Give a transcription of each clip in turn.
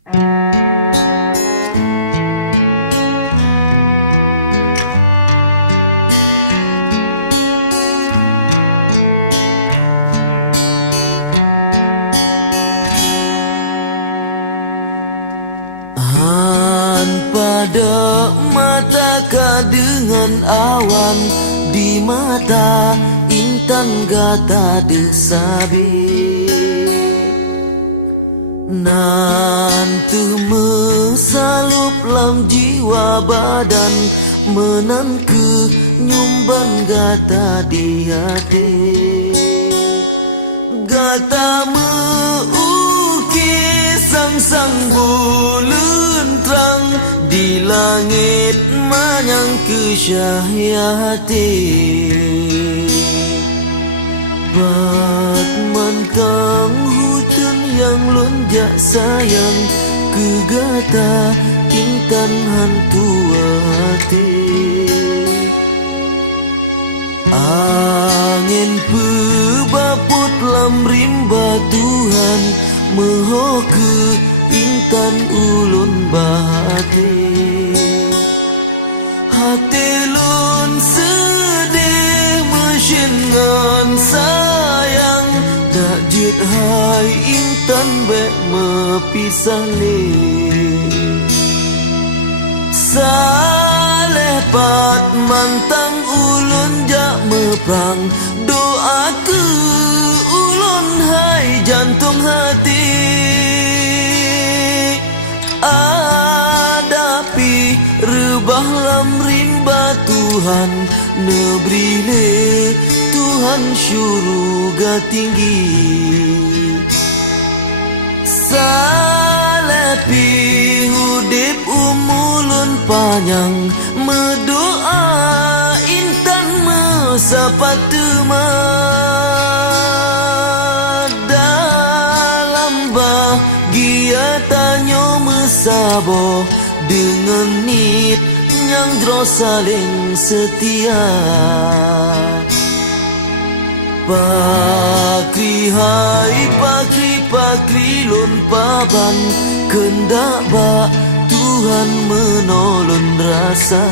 Pada mata dengan awan di mata intan gata desabe nanti mesalup lam jiwa badan menan ke nyumban gata di hati gata meukis sang-sang bulan terang di langit manyang kesyahiyati bat mantang hujan yang lonjak sayang kegata intan hantu hati angin pebaput lam rimba Tuhan meho ke intan ulun bahati hati lun sedih mesin ngan sayang dak jit hai intan bek mepisah le saleh pat mantang ulun jak meprang doa ke ulun hai jantung hati adapi rebah lam rimba Tuhan nebrile Tuhan syurga tinggi salepi hudip umulun panjang medoa intan mesapat dalam bahagia tanyo mesabo dengan nit yang dro saling setia pakri hai pakri lun paban kendak ba Tuhan menolong rasa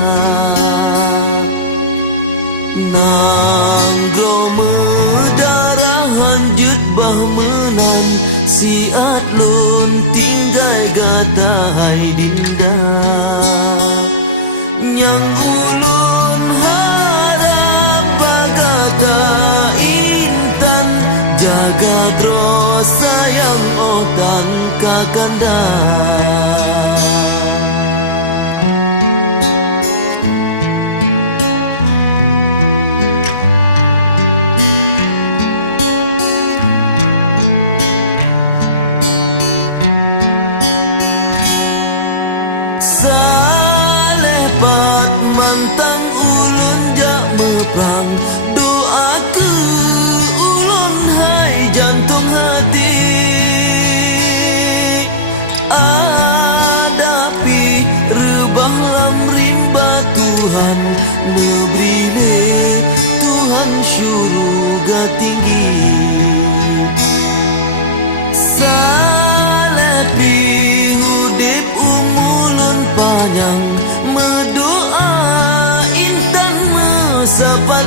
nanggro medarah hanjut bah menan siat lun tinggai gata hai dinda nyang ulun harap bagata intan jaga dro sayang otan kakanda saleh pat mantang ulun jak meprang doa ke ulun hai jantung hati adapi rebah lam rimba Tuhan nebrile Tuhan syurga tinggi salepi hudip umulun panjang medoa intan mesapat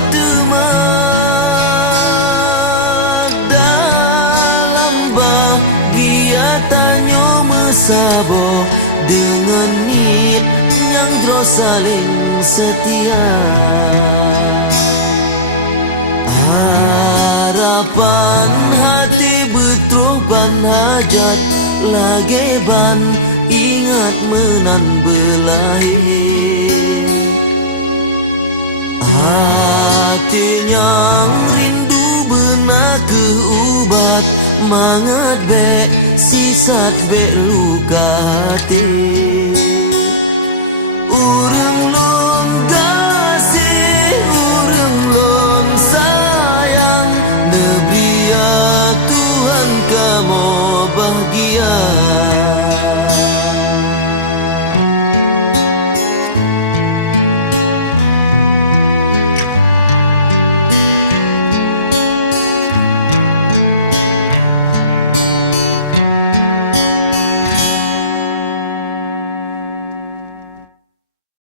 dalam bahagia tanyo mesabo dengan nit yang dro saling setia harapan hati betroban hajat lageban ingat menan belahi hati yang rindu benak ke ubat mangat bek sisat bek luka hati urang lon gasih urang lon sayang nebria Tuhan kamu bahagia